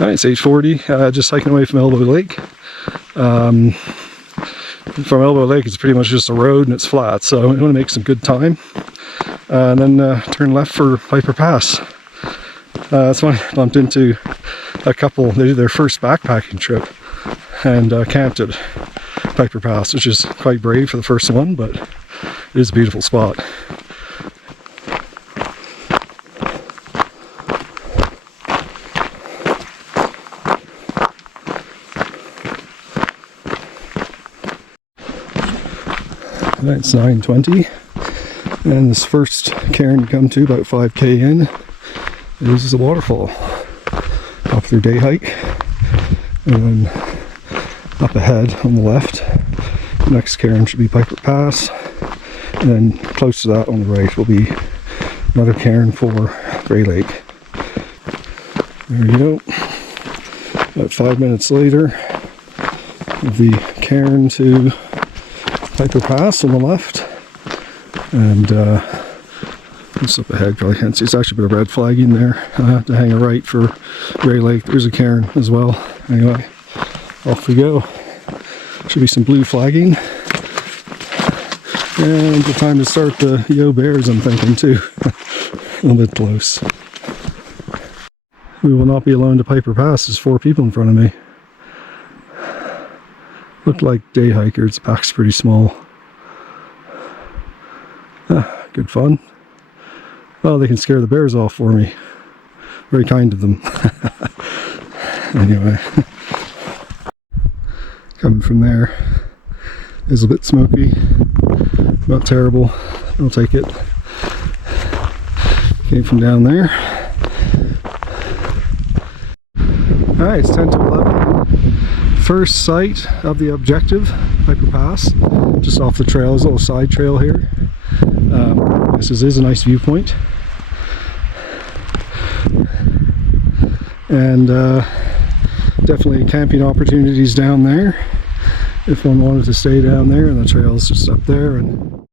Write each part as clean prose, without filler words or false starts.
Alright, it's 8:40, just hiking away from Elbow Lake. From Elbow Lake, it's pretty much just a road and it's flat, so we want to make some good time. And then turn left for Piper Pass. That's when I bumped into a couple. They did their first backpacking trip and camped at Piper Pass, which is quite brave for the first one, but it is a beautiful spot. It's 9:20, and this first cairn you come to, about 5k in, is a waterfall. Up their day hike, and then up ahead on the left, the next cairn should be Piper Pass, and then close to that on the right will be another cairn for Grey Lake. There you go. About 5 minutes later, the cairn to Piper Pass on the left, and just up ahead, probably can't see, it's actually a bit of red flagging there to hang a right for Grey Lake. There's a cairn as well. Anyway, off we go. Should be some blue flagging, and the time to start the Yo Bears, I'm thinking too. A little bit close. We will not be alone to Piper Pass. There's 4 people in front of me. Look like day hikers. The pack's pretty small. Good fun. Well, they can scare the bears off for me. Very kind of them. Anyway, coming from there is a bit smoky. Not terrible. I'll take it. Came from down there. Alright, it's 10 to 11. First sight of the objective, Piper Pass, just off the trail. There's a little side trail here. This is a nice viewpoint. And definitely camping opportunities down there if one wanted to stay down there, and the trail's just up there, and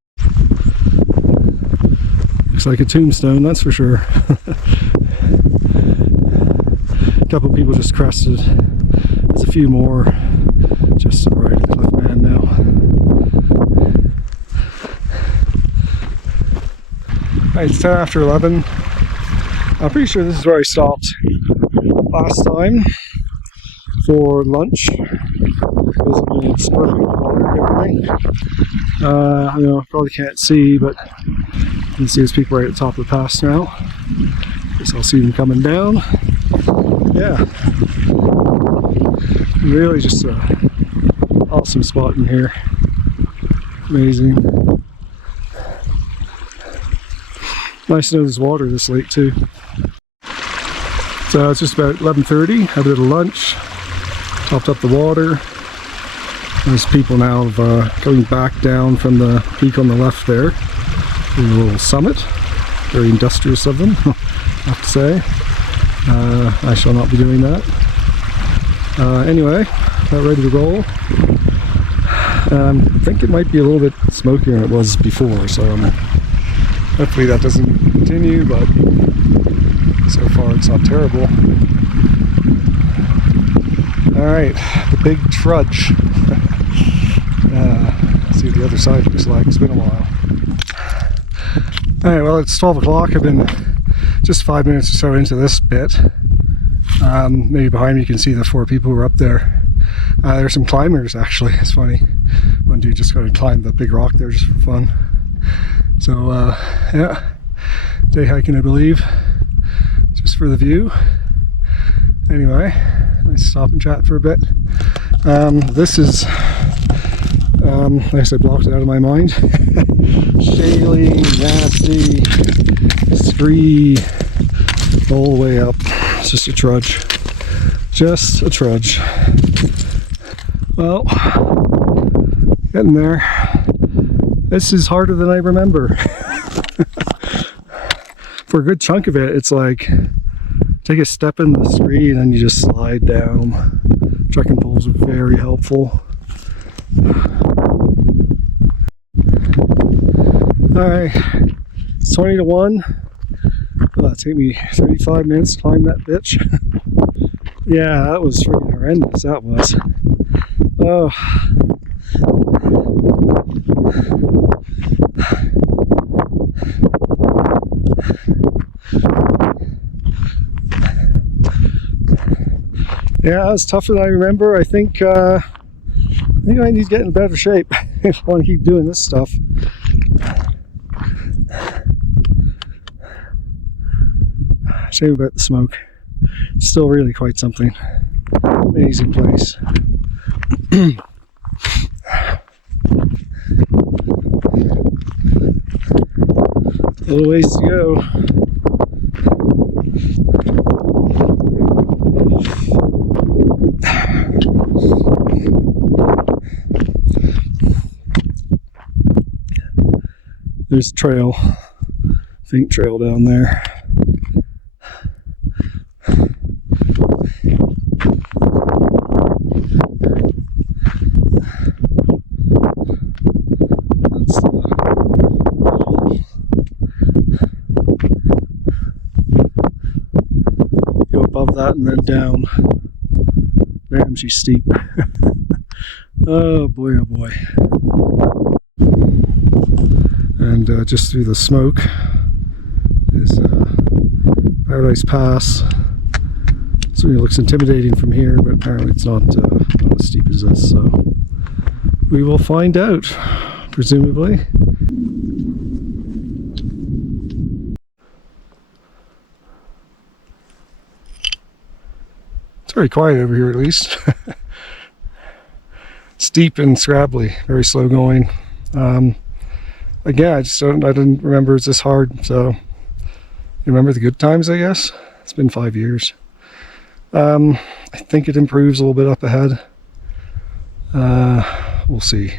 looks like a tombstone, that's for sure. A couple people just crested. There's a few more just to the right of the cliff man now. Right, it's 10 after 11. I'm pretty sure this is where I stopped last time for lunch. It's perfect water and everything. I know, probably can't see, but you can see there's people right at the top of the pass now. Guess I'll see them coming down. Yeah. Really just an awesome spot in here. Amazing. Nice to know there's water this lake too. So it's just about 11:30, had a bit of lunch, topped up the water. There's people now going back down from the peak on the left there. A little summit, very industrious of them, I have to say. I shall not be doing that. Anyway, about ready to roll. I think it might be a little bit smokier than it was before, so hopefully that doesn't continue, but so far it's not terrible. Alright, the big trudge. See what the other side looks like. It's been a while. Alright, well, it's 12 o'clock. I've been just 5 minutes or so into this bit. Maybe behind me you can see the 4 people who are up there. There's some climbers actually. It's funny. One dude just going to climb the big rock there just for fun. So yeah, day hiking I believe, just for the view. Anyway, let's stop and chat for a bit. This is, like I said, blocked it out of my mind. Shaly, nasty, scree, all the way up. It's just a trudge. Just a trudge. Well, getting there. This is harder than I remember. For a good chunk of it, it's like take a step in the scree and then you just slide down. Trekking poles are very helpful. Alright, it's 20 to 1. Well, it'll take me 35 minutes to climb that bitch. Yeah, that was freaking horrendous, that was. Oh. Yeah, that was tougher than I remember. I think I need to get in better shape if I want to keep doing this stuff. Shame about the smoke. Still really quite something. Amazing place. A little ways to go. There's a trail, faint trail down there. Go above that and then down. Damn, she's steep. Oh boy, oh boy. And just through the smoke is Paradise Pass. So it looks intimidating from here, but apparently it's not as steep as this. So we will find out, presumably. It's very quiet over here, at least. Steep and scrabbly, very slow going. Again, I didn't remember it's this hard. So you remember the good times, I guess. It's been 5 years. I think it improves a little bit up ahead. We'll see.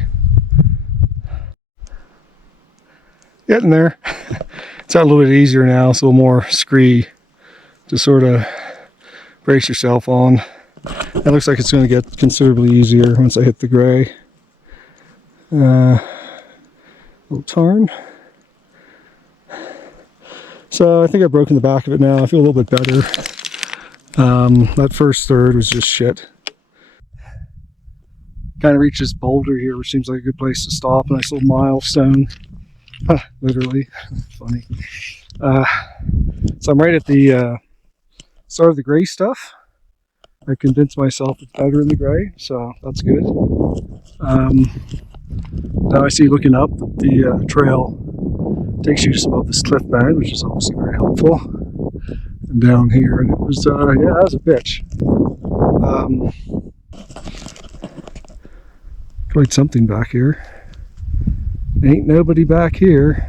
Getting there. It's a little bit easier now. It's a little more scree to sort of brace yourself on. It looks like it's going to get considerably easier once I hit the gray. Little tarn. So I think I've broken the back of it now. I feel a little bit better. That first third was just shit. Kind of reached this boulder here, which seems like a good place to stop. A nice little milestone. Literally. Funny. So I'm right at the start of the gray stuff. I convinced myself it's better in the gray, so that's good. Now I see, looking up, the trail takes you just above this cliff band, which is obviously very helpful. And down here, and it was, yeah, that was a bitch. Quite something back here. Ain't nobody back here.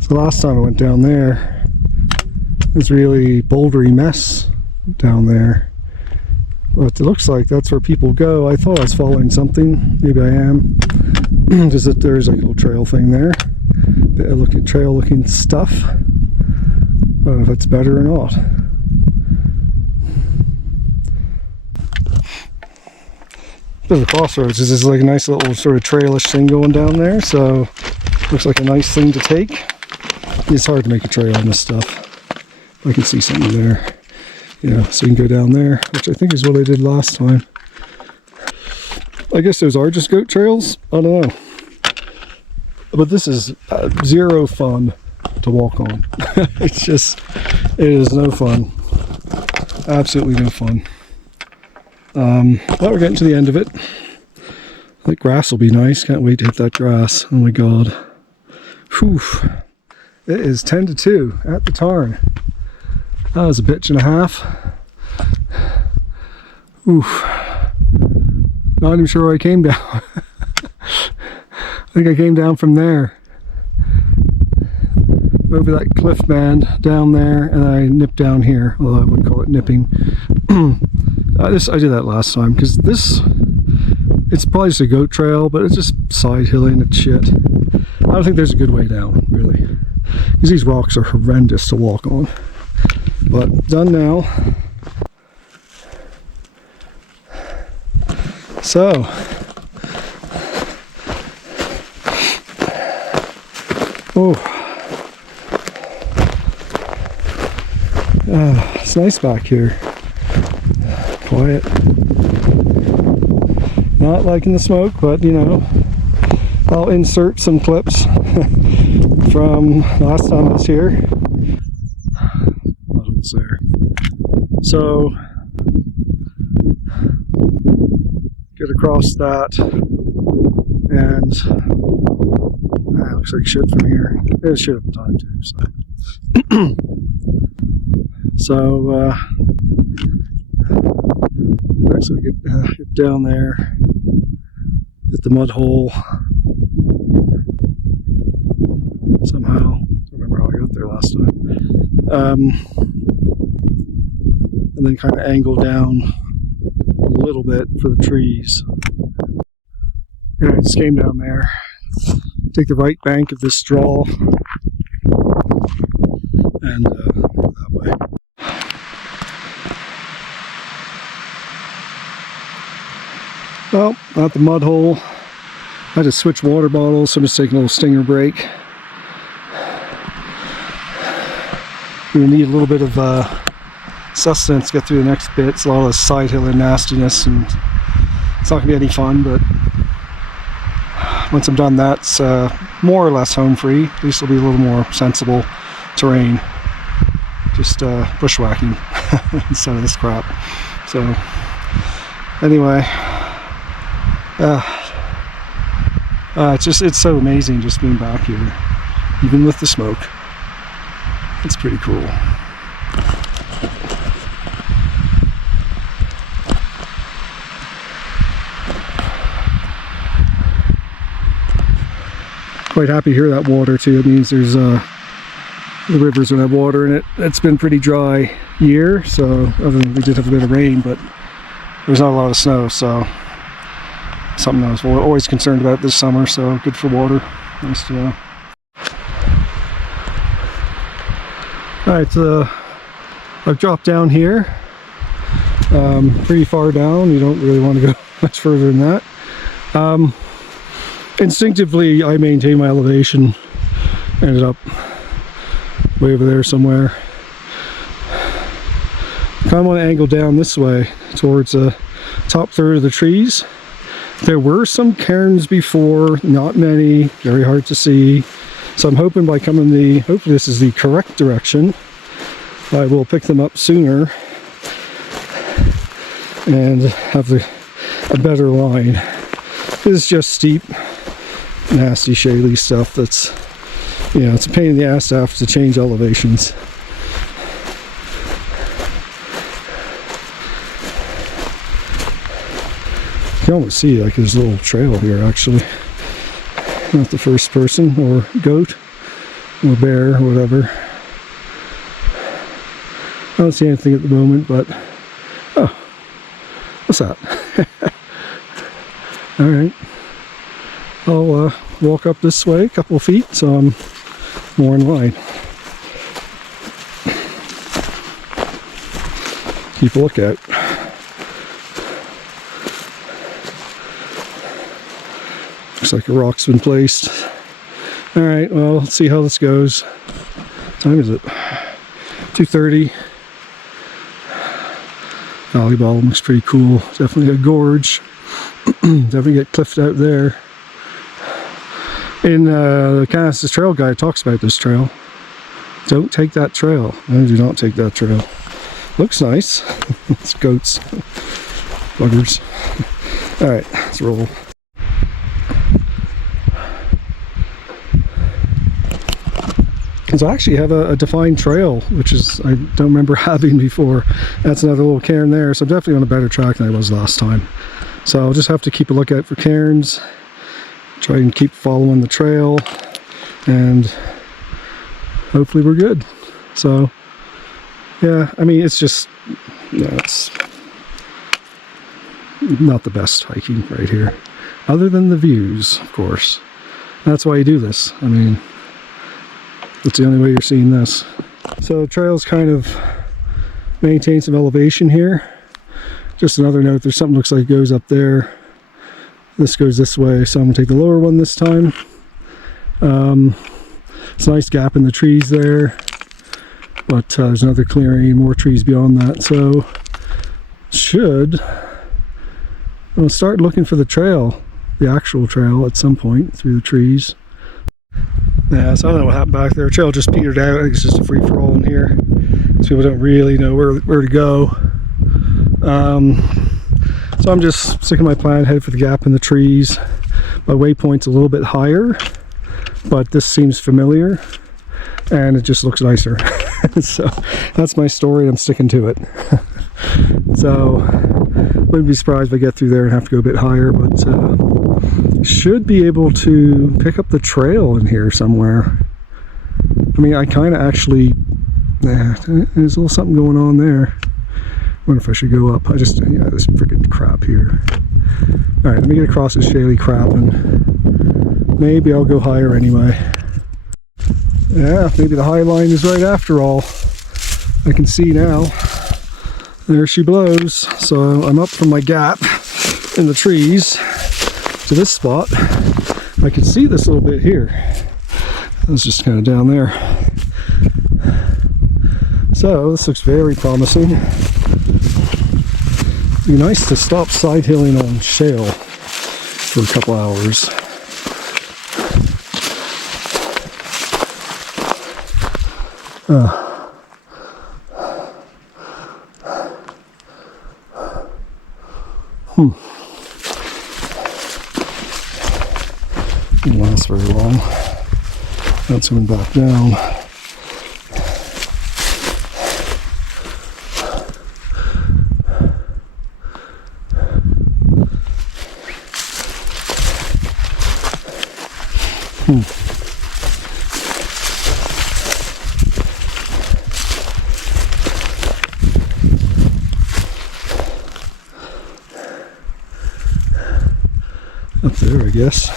So last time I went down there, it was really bouldery mess down there. But it looks like that's where people go. I thought I was following something. Maybe I am. Just that there's like a little trail thing there. Bit of trail looking stuff. I don't know if that's better or not. Bit of a crossroads. This is like a nice little sort of trailish thing going down there. So looks like a nice thing to take. It's hard to make a trail on this stuff. I can see something there. Yeah, so you can go down there, which I think is what I did last time. I guess those are just goat trails. I don't know. But this is zero fun to walk on. It is no fun. Absolutely no fun. But we're getting to the end of it. I think grass will be nice. Can't wait to hit that grass. Oh my god. Whew. It is 10 to 2 at the tarn. That was a bitch and a half. Oof. Not even sure where I came down. I think I came down from there. Over that cliff band down there, and I nipped down here. Although I wouldn't call it nipping. I did that last time, because it's probably just a goat trail, but it's just side hilling and shit. I don't think there's a good way down, really. Because these rocks are horrendous to walk on. But done now. So Oh, it's nice back here. Quiet. Not liking the smoke, but you know, I'll insert some clips from last time I was here. What's there? So, get across that, and it looks like shit from here. It should have time too. So, next we get down there, hit the mud hole somehow. I don't remember how I got there last time. And then kind of angle down a little bit for the trees. And I just came down there, take the right bank of this draw, and that way. Well, at the mud hole, I had to switch water bottles, so I'm just taking a little stinger break. We need a little bit of sustenance to get through the next bit. It's a lot of side hill and nastiness, and it's not going to be any fun, but once I'm done that, it's more or less home free. At least it'll be a little more sensible terrain. Just bushwhacking instead of this crap. So, anyway, it's so amazing just being back here, even with the smoke. It's pretty cool. Quite happy to hear that water too. It means there's the rivers will have water in it. It's been pretty dry year, so other than we did have a bit of rain, but there's not a lot of snow, so something I was always concerned about this summer. So good for water. Nice to know. Alright, I've dropped down here, pretty far down. You don't really want to go much further than that. Instinctively, I maintain my elevation. Ended up way over there somewhere. Kind of want to angle down this way towards the top third of the trees. There were some cairns before, not many, very hard to see. So I'm hoping by coming hopefully this is the correct direction, I will pick them up sooner and have a better line. It's just steep, nasty, shaly stuff that's, you know, it's a pain in the ass to have to change elevations. You can almost see like there's a little trail here actually. Not the first person, or goat, or bear, or whatever. I don't see anything at the moment, but oh, what's that? Alright, I'll walk up this way a couple feet so I'm more in line. Keep a look at. Looks like a rock's been placed. Alright, well, let's see how this goes. What time is it? 2:30. Valley bottom looks pretty cool. Definitely a gorge. Definitely get cliffed out there. In the Kananaskis trail guide talks about this trail. Don't take that trail. No, do not take that trail. Looks nice. It's goats. Buggers. Alright, let's roll. So I actually have a defined trail, which is I don't remember having before. That's another little cairn there, so I'm definitely on a better track than I was last time. So I'll just have to keep a lookout for cairns, try and keep following the trail, and hopefully we're good. So yeah, I mean, it's just, yeah, it's not the best hiking right here, other than the views, of course. That's why you do this. I mean, that's the only way you're seeing this. So the trail's kind of maintain some elevation here. Just another note, there's something looks like it goes up there. This goes this way, so I'm gonna take the lower one this time. It's a nice gap in the trees there, but there's another clearing, more trees beyond that, so I'll start looking for the trail, the actual trail at some point through the trees. Yeah, so I don't know what happened back there. The trail just petered out. I think it's just a free-for-all in here. So people don't really know where to go. So I'm just sticking my plan, head for the gap in the trees. My waypoint's a little bit higher, but this seems familiar, and it just looks nicer. So that's my story. I'm sticking to it. So wouldn't be surprised if I get through there and have to go a bit higher, but should be able to pick up the trail in here somewhere. I mean, I kind of actually, there's a little something going on there. I wonder if I should go up. This freaking crap here. All right, let me get across this shaly crap and maybe I'll go higher anyway. Yeah, maybe the high line is right after all. I can see now. There she blows. So I'm up from my gap in the trees to this spot. I can see this little bit here. It was just kind of down there. So this looks very promising. It'd be nice to stop side hilling on shale for a couple hours. Didn't last very long. That's coming back down. Up there, I guess.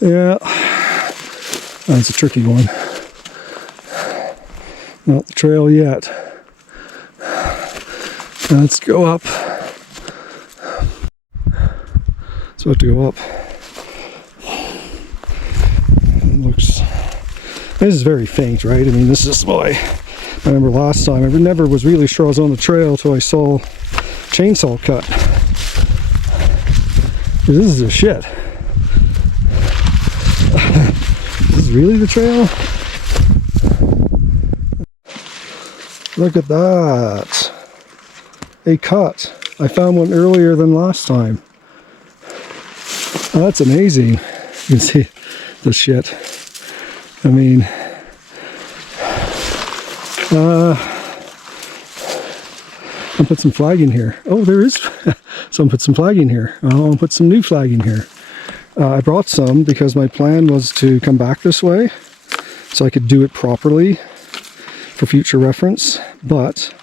Yeah, that's a tricky one. Not the trail yet. Let's go up. So I have to go up. It looks. This is very faint, right? I mean, this is why I remember last time. I never was really sure I was on the trail until I saw chainsaw cut. This is the shit. This is really the trail? Look at that. A cut. I found one earlier than last time. Oh, that's amazing. You can see the shit. I mean, I'll put some flagging here. Oh, there is. Someone put some flagging here. I'll put some new flagging here. I brought some because my plan was to come back this way so I could do it properly for future reference, but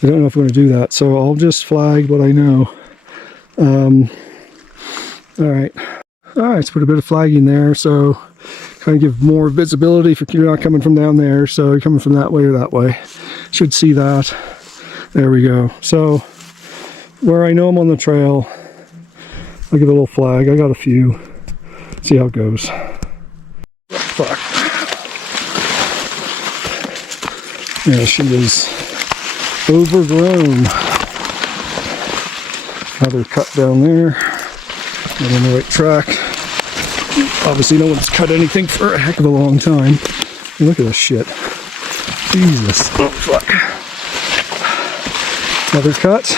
I don't know if I'm going to do that, so I'll just flag what I know. Alright, let's put a bit of flagging there, so kind of give more visibility if you're not coming from down there, so you're coming from that way or that way. Should see that. There we go. So where I know I'm on the trail, I'll give a little flag. I got a few. See how it goes. Fuck. Yeah, she is overgrown. Another cut down there. I'm on the right track. Obviously no one's cut anything for a heck of a long time. Look at this shit. Jesus. Oh, fuck. Another cut.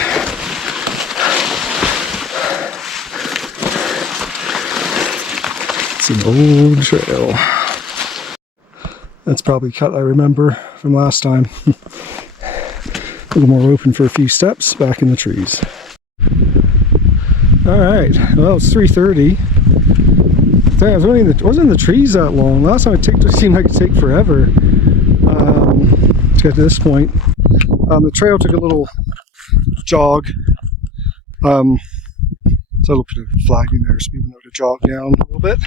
It's an old trail. That's probably cut I remember from last time. A little more open for a few steps back in the trees. Alright, well it's 3:30. I wasn't in the trees that long. Last time it seemed like it took forever to get to this point. The trail took a little jog. So I'll put a flag in there so people know to jog down a little bit.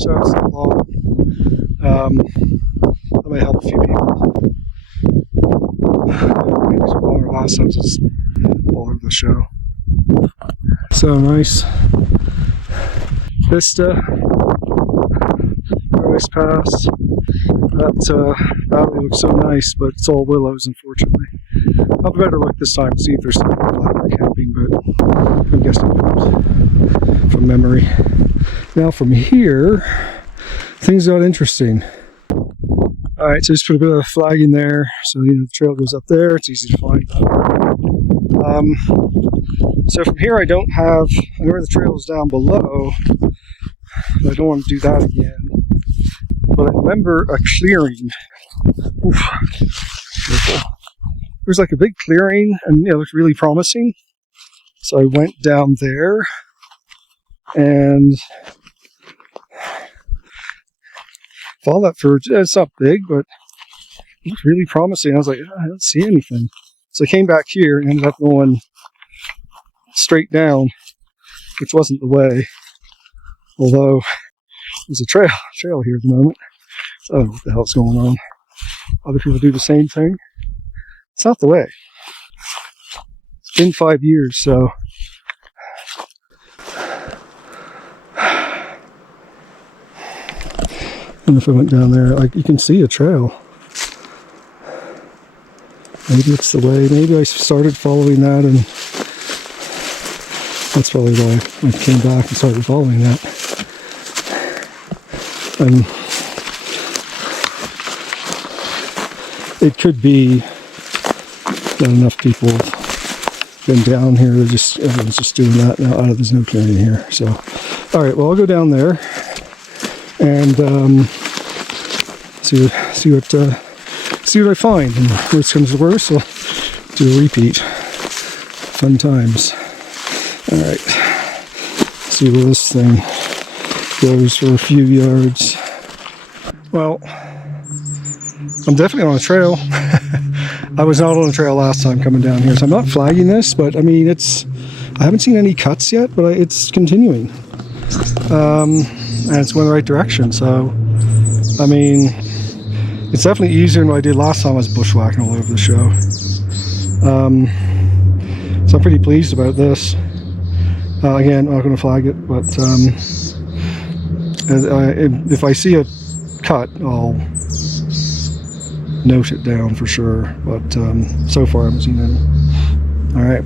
So it's not long. That might help a few people. Maybe some longer last time, so it's all over the show. So nice vista, nice pass. That valley looks so nice, but it's all willows, unfortunately. I'll have a better look this time to see if there's something flat for camping, but I'm guessing not from memory. Now from here, things got interesting. Alright, so just put a bit of flagging there, so the trail goes up there, it's easy to find. So from here I don't have, I know where the trail is down below, but I don't want to do that again. But I remember a clearing. Oof, careful. There's like a big clearing, and it looked really promising. So I went down there, and followed that for, it's not big, but it looked really promising. I was like, I don't see anything. So I came back here and ended up going straight down, which wasn't the way. Although there's a trail here at the moment. So I don't know what the hell's going on. Other people do the same thing. It's not the way. It's been 5 years, so. And if I went down there, like you can see a trail. Maybe it's the way. Maybe I started following that, and that's probably why I came back and started following that. And it could be that enough people have been down here. Everyone's just doing that now. There's no clearing here. So, all right. Well, I'll go down there and see what I find. And worst comes to worst, I'll do a repeat. Fun times. All right. See where this thing goes for a few yards. Well, I'm definitely on a trail. I was not on a trail last time coming down here, so I'm not flagging this, but I mean, I haven't seen any cuts yet, but it's continuing. And it's going the right direction, so, I mean, it's definitely easier than what I did last time I was bushwhacking all over the show. So I'm pretty pleased about this. Again, I'm not going to flag it, but if I see a cut, I'll note it down for sure, but so far I haven't seen any. Alright.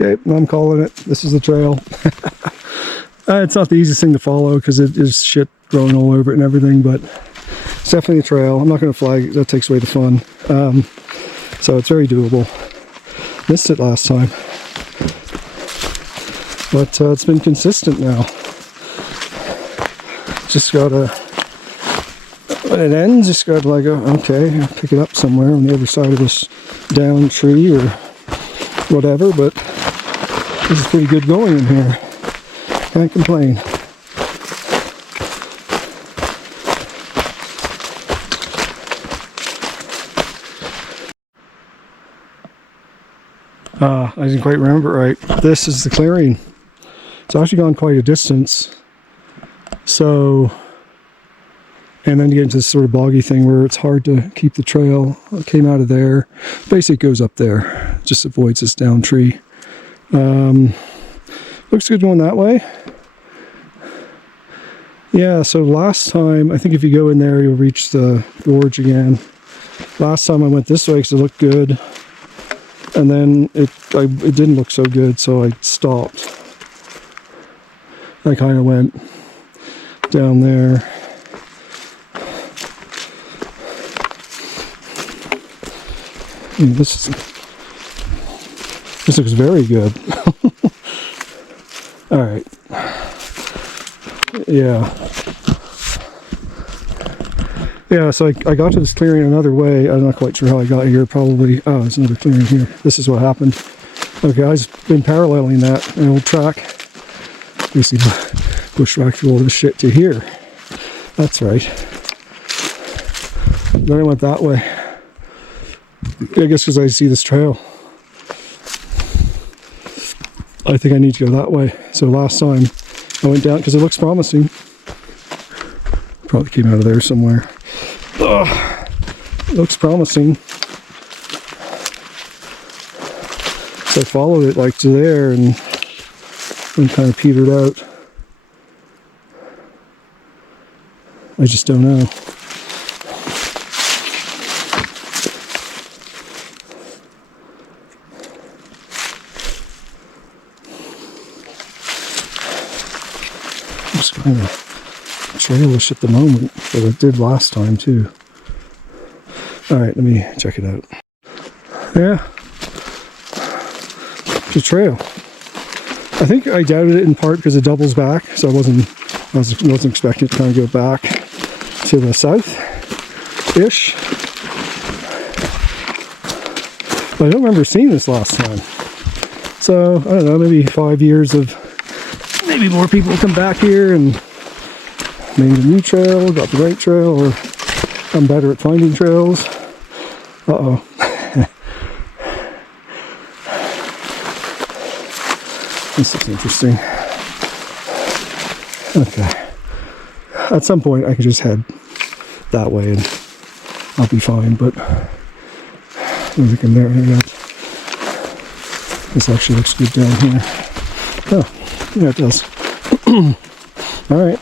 Okay, I'm calling it. This is the trail. It's not the easiest thing to follow because it is shit growing all over it and everything, but it's definitely a trail. I'm not going to flag it, that takes away the fun. So it's very doable. Missed it last time, but it's been consistent now. Just gotta, when it ends, just gotta like go, okay, pick it up somewhere on the other side of this down tree or whatever, but this is pretty good going in here. Can't complain. I didn't quite remember right. This is the clearing. It's actually gone quite a distance. So, and then you get into this sort of boggy thing where it's hard to keep the trail. It came out of there. Basically it goes up there. Just avoids this down tree. Looks good going that way. Yeah, so last time, I think if you go in there, you'll reach the gorge again. Last time I went this way because it looked good. And then it didn't look so good, so I stopped. I kind of went down there. And this looks very good. All right. Yeah, so I got to this clearing another way. I'm not quite sure how I got here. Probably, oh, there's another clearing here. This is what happened. Okay, I've been paralleling that old track. Basically, bushwhacked all this shit to here. That's right. Then I went that way. I guess because I see this trail. I think I need to go that way. So last time I went down because it looks promising. Probably came out of there somewhere. Ugh, looks promising. So I followed it like to there and kind of petered out. I just don't know. I'm just kind of trailish at the moment, but it did last time too. Alright, let me check it out. Yeah. It's a trail. I think I doubted it in part because it doubles back, so I wasn't expecting it to kind of go back to the south-ish. But I don't remember seeing this last time. So, I don't know, maybe 5 years of maybe more people come back here and made a new trail, got the right trail, or I'm better at finding trails. Uh-oh. This looks interesting. Okay. At some point I could just head that way and I'll be fine, but I can narrow it up. This actually looks good down here. Oh, yeah, it does. Alright.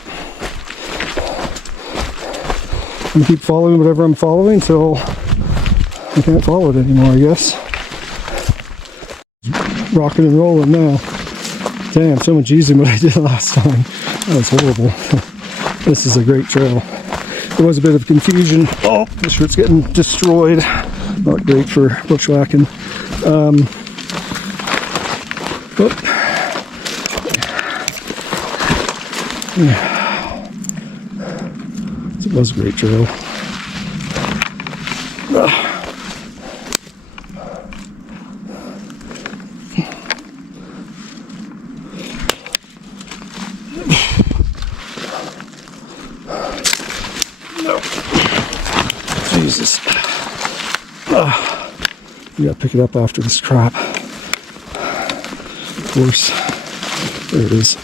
I'm gonna keep following whatever I'm following until I can't follow it anymore, I guess. Rocking and rolling now. Damn, so much easier than what I did last time. That was horrible. This is a great trail. There was a bit of confusion. Oh, the shirt's getting destroyed. Not great for bushwhacking. Yeah. It was a great trail. Jesus. You gotta pick it up after this crap. Of course. There it is.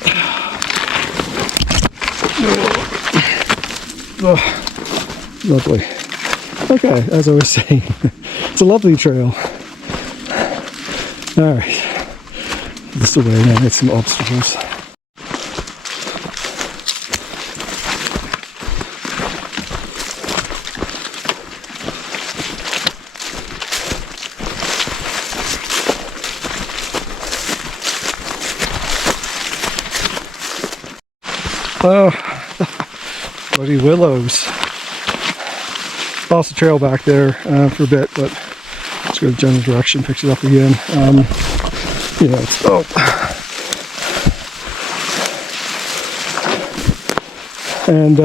Oh, lovely. Okay, as I was saying, it's a lovely trail. Alright. This away now, get some obstacles. Oh, bloody willows. Lost the trail back there for a bit, but let's go the general direction, picks it up again. You know, it's, oh. And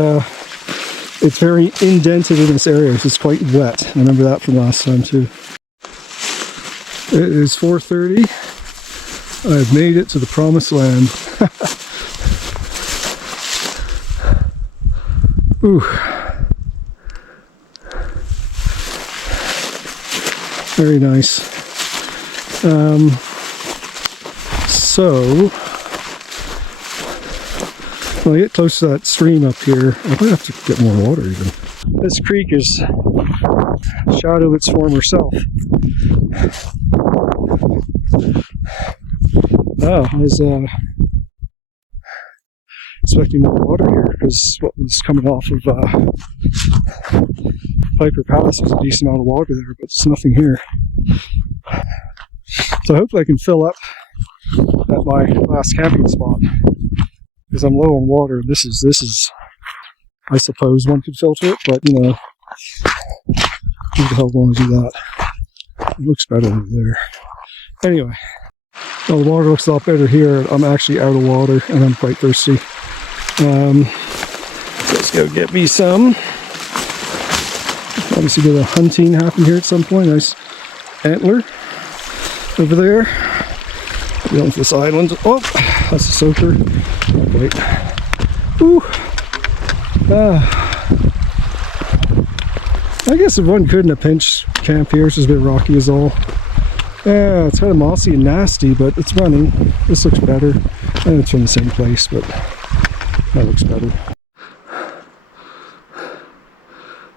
it's very indented in this area, so it's quite wet. I remember that from last time too. It is 4:30. I've made it to the promised land. Ooh. Very nice. So, when I get close to that stream up here, I might have to get more water even. This creek is a shadow of its former self. Oh, I was expecting more water here because what was coming off of Piper Pass was a decent amount of water there, but there's nothing here. So hopefully I can fill up at my last camping spot because I'm low on water. This is I suppose one could filter it, but you know, who the hell want to do that? It looks better over there. Anyway, well, the water looks a lot better here. I'm actually out of water and I'm quite thirsty. Let's go get me some. Obviously got a hunting happen here at some point. Nice antler over there. Going to this island. Oh, that's a soaker. Wait. Ooh. I guess if one could in a pinch camp here, it's just a bit rocky is all. Yeah, it's kind of mossy and nasty, but it's running. This looks better. And it's from the same place, but that looks better.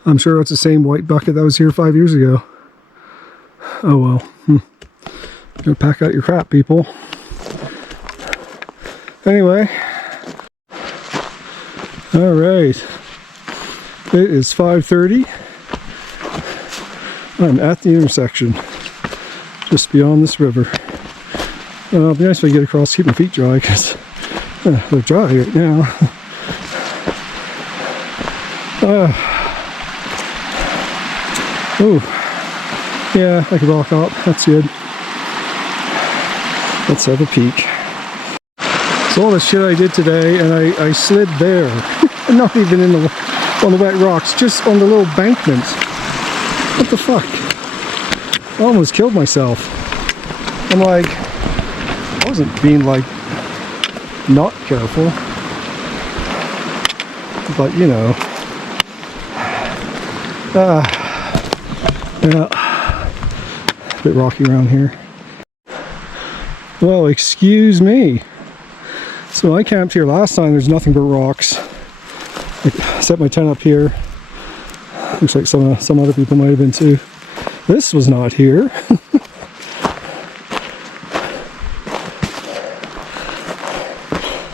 I'm sure it's the same white bucket that was here 5 years ago. Oh well. Go pack out your crap, people. Anyway. Alright. It is 5:30. I'm at the intersection. Just beyond this river. It'd be nice if I get across, keep my feet dry, because they're dry right now. Oh, yeah, I could walk up. That's good. Let's have a peek. So all the shit I did today, and I slid there. Not even on the wet rocks, just on the little bankment. What the fuck? I almost killed myself. I'm like, I wasn't being like not careful, but you know, yeah, a bit rocky around here. Well, excuse me. So I camped here last time. There's nothing but rocks. I set my tent up here. Looks like some other people might have been too. This was not here.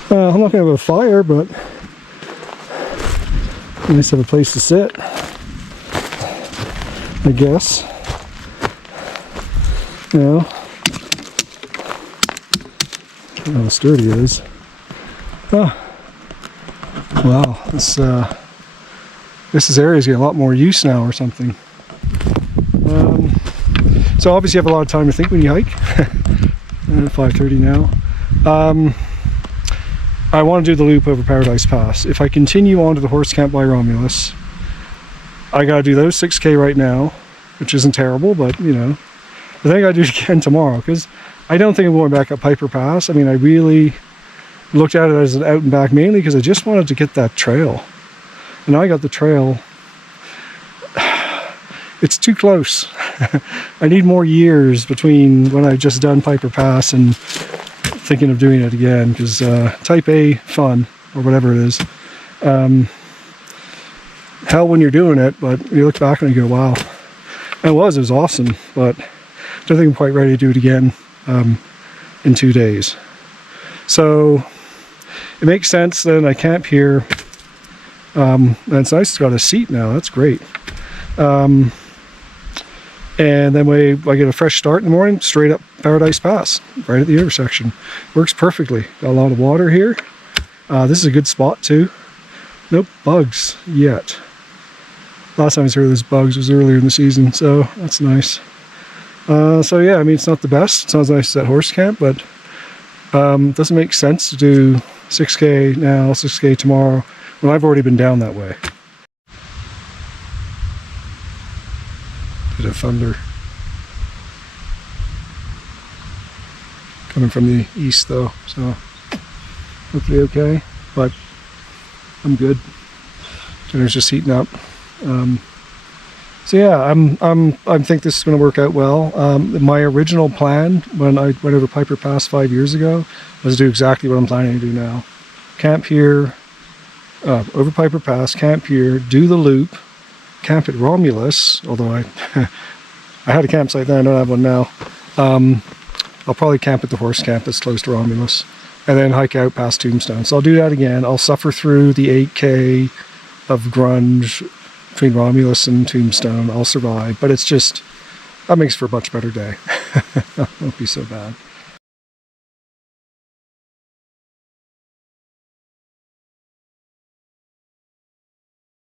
I'm not gonna have a fire, but nice to have a place to sit, I guess. You know, I don't know how sturdy it is. Oh, wow, this area is getting a lot more use now or something. So obviously you have a lot of time to think when you hike. 5:30 now. I want to do the loop over Paradise Pass. If I continue on to the horse camp by Romulus, I gotta do those 6K right now, which isn't terrible, but you know, I think I gotta do it again tomorrow, because I don't think I'm going back up Piper Pass. I mean, I really looked at it as an out and back mainly because I just wanted to get that trail. And now I got the trail. It's too close. I need more years between when I've just done Piper Pass and thinking of doing it again, because type A fun, or whatever it is. Hell when you're doing it, but you look back and you go, wow. It was awesome, but I don't think I'm quite ready to do it again in 2 days. So it makes sense then I camp here. And it's nice, it's got a seat now, that's great. And then I get a fresh start in the morning, straight up Paradise Pass, right at the intersection. Works perfectly. Got a lot of water here. This is a good spot too. Nope, bugs yet. Last time I saw those bugs was earlier in the season, so that's nice. So yeah, I mean, it's not the best. It sounds nice at horse camp, but it doesn't make sense to do 6K now, 6K tomorrow, when I've already been down that way. Bit of thunder coming from the east though, so hopefully okay, but I'm good. Dinner's just heating up. So yeah, I think this is going to work out well. My original plan when I went over Piper Pass 5 years ago was to do exactly what I'm planning to do now. Camp here, over Piper Pass, camp here, do the loop, camp at Romulus, although I had a campsite then, I don't have one now. I'll probably camp at the horse camp that's close to Romulus, and then hike out past Tombstone. So I'll do that again. I'll suffer through the 8K of grunge between Romulus and Tombstone. I'll survive, but it's just, that makes for a much better day. It won't be so bad.